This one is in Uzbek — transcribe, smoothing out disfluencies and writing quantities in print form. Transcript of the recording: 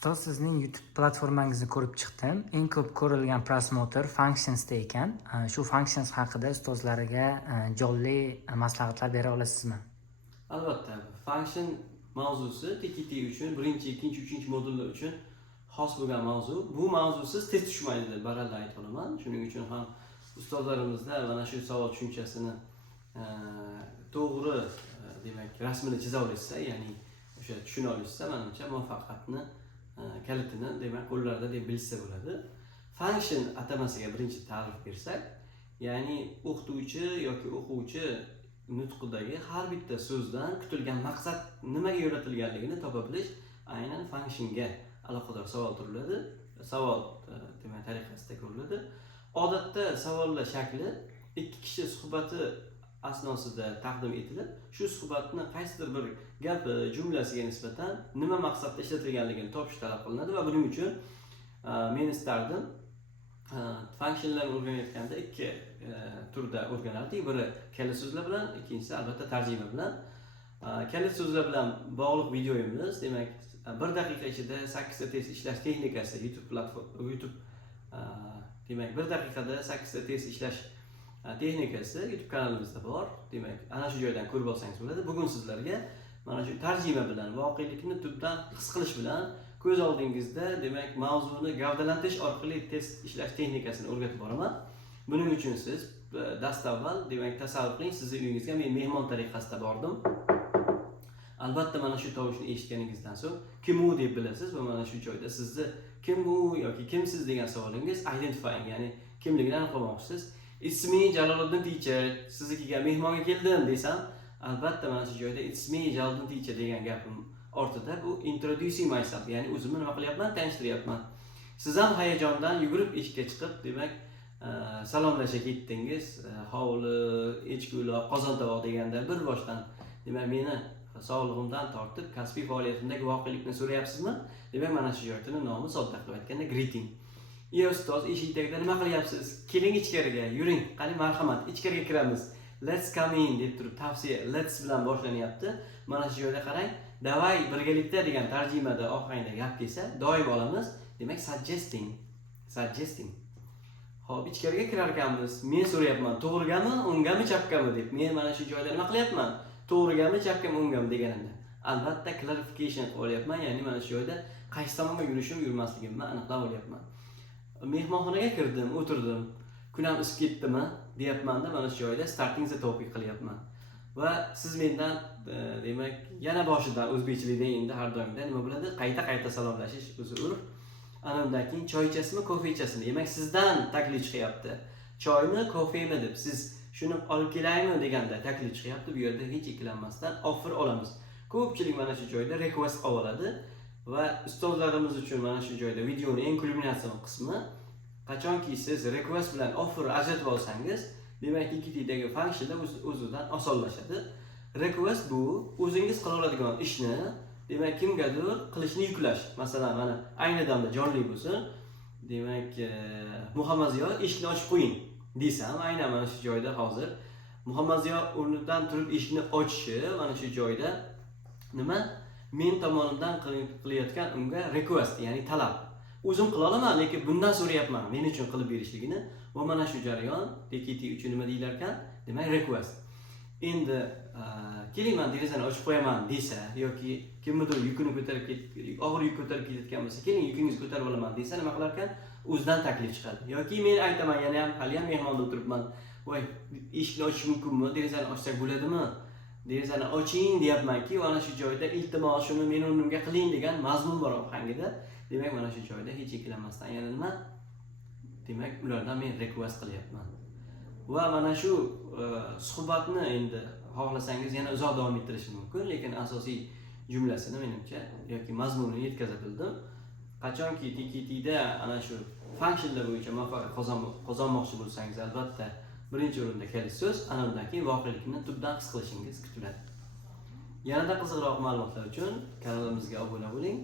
Ustoz, sizning YouTube platformangizni ko'rib chiqdim. Eng ko'p ko'rilgan prosmotr Functionsda ekan. Shu Functions haqida ustozlariga jonli maslahatlar bera olasizmi? Albatta, function mavzusi TKT uchun birinchi, ikkinchi, uchinchi modullar uchun xos bo'lgan mavzu. Bu mavzusiz tez tushmaydi deb baralla ayta olaman. Shuning uchun ham ustozlarimizda mana shu savol tushunchasini to'g'ri demak rasmini chiza olishsa, ya'ni o'sha tushuna olishsa, menimcha muvaffaqiyatni kalitini demak qo'llarida deb bilsa bo'ladi. Function atamasiga birinchi ta'rif bersak, ya'ni o'qituvchi yoki o'quvchi nutqidagi har bitta so'zdan kutilgan maqsad nimaga yo'latilganligini topa bilish aynan functionga aloqador savol turiladi. Savol demak tariqasida ko'riladi. Odatda savollar shakli ikki kishi suhbati asnosida taqdim etilib, shu suhbatni qaysidir bir gapi, jumlasiga nisbatan nima maqsadda ishlatilganligini topish talab qilinadi va buning uchun men istardim functionlarni o'rganayotganda ikki turda o'rganardik. Biri kalit so'zlar bilan, ikkinchisi albatta tarjima bilan. Kalit so'zlar bilan bog'liq videoyimiz, demak 1 daqiqa ichida 8 ta test ishlash texnikasi YouTube demak 1 daqiqada 8 ta test ishlash texnikasi YouTube kanalimizda bor. Demak, ana shu joydan ko'rib olsangiz bo'ladi. Bugun sizlarga mana shu tarjima bilan, voqelikni tubdan his qilish bilan ko'z oldingizda demak mavzuni gavdalantirish orqali test ishlash texnikasini o'rgatib boraman. Buning uchun siz dastavval demak tasavvur qiling, sizning uyingizga men mehmon tariqasida bordim. Albatta mana shu tovushni eshitganingizdan so'ng kim u deb bilasiz va mana shu joyda sizni kim bu yoki kimsiz degan savolingiz identifying, ya'ni kimligini aniqlamoqchisiz. It's me Jaloliddin teacher, siznikiga mehmonga keldim desam, albatta mana shu joyda it's me Jaloliddin teacher degan gapim ortida bu introducing myself, ya'ni o'zimni nima qilyapman, tanishtiryapman. Siz ham hayajondan yugurib eshikka chiqib, demak salomlasha ketdingiz. Hovli, echkilar, qozon-tovoq deganda bir boshdan demak meni sog'lig'imdan tortib kasbiy faoliyatimdagi voqelikni so'rayapsizmi? Demak mana shu joyning nomi sodda qilib aytganda greeting. Ey ustoz, eshik tagida nima qilyapsiz? Keling ichkariga, yuring. Qani marhamat, ichkariga kiramiz. Let's come in deb turib tavsiya let's bilan boshlanyapti. Mana shu joyda qarang. Davay birgalikda degan tarjimada ohangda gap kelsa, doim olamiz. Demak suggesting. Xo'p, ichkariga kirar ekanmiz. Men so'rayapman, to'g'rigami, o'ngami, chapgami deb. Men mana shu joyda nima qilyapman? To'g'rigami, chapgami, o'ngami deganimda. Albatta clarification qilyapman, ya'ni mana shu joyda qaysi tomonga yurishim, yurmasligimni aniqlab olyapman. Mehmonxonaga kirdim, o'tirdim. Kunam isib ketdimi deyapmanda, mana shu joyda starting the topic qilyapman. Va siz mendan demak yana boshidan o'zbekchilikda endi har doimda nima bo'ladi? Qayta salomlashish o'zi urf. Ana undan keyin choy ichasizmi, kofe ichasizmi? Demak sizdan taklif chiqyapti. Choymi, kofemi deb siz shuni olib kelaymi deganda taklif chiqyapti. Bu yerda hech ikkilanmasdan offer olamiz. Ko'pchilik mana shu joyda request oladi. Va ustozlarimiz uchun mana shu joyda videoning eng kulminatsion qismi, qachonki siz request bilan offer ajratib olsangiz, demak TKTdagi functionlar o'zidan osonlashadi. Request bu o'zingiz qila oladigan ishni, demak kimgadir qilishni yuklash. Masalan, mana ayni damda jonli bo'lsin. Demak, Muhammadziyo eshikni ochib qo'ying desam, aynan mana shu joyda hozir Muhammadziyo o'rnidan turib eshikni ochishi mana shu joyda nima? Men tomonidan qilayotgan unga request, ya'ni talab. O'zim qila olaman, lekin bundan so'rayapman men uchun qilib berishligini. Va mana shu jarayon TKT uchun nima deyilar ekan? Demak request. Endi keling men derazani ochib qo'yaman desa yoki kimnidir yukini ko'tarib og'ir yuk ko'tarib ketayotgan bo'lsa, keling yukingizni ko'tarib olaman desa nima qilar ekan? O'zidan taklif chiqadi. Yoki men aytaman, yana ham hali ham mehmonda o'tiribman. Voy, eshikni ochish mumkinmi? Derazani ochsak bo'ladimi? Derazani oching deyapmanki, mana shu joyda iltimos shuni men o'rnimga qiling degan mazmun bor ohangida. Demak mana shu joyda hech ikkilanmasdan yana nima? Demak ulardan men request qilyapman. Va mana shu suhbatni endi xohlasangiz yana uzoq davom ettirishim mumkin, lekin asosiy jumlasini menimcha yoki mazmunini yetkazib bildim. Qachonki TKTda ana shu functionlar bo'yicha muvaffaqiyat qozonmoqchi bo'lsangiz, albatta birinchi o'rinda kalit so'z, ana undan keyin voqelikni tubdan his qilishingiz kutiladi. Yanada qiziqroq ma'lumotlar uchun kanalimizga obuna bo'ling.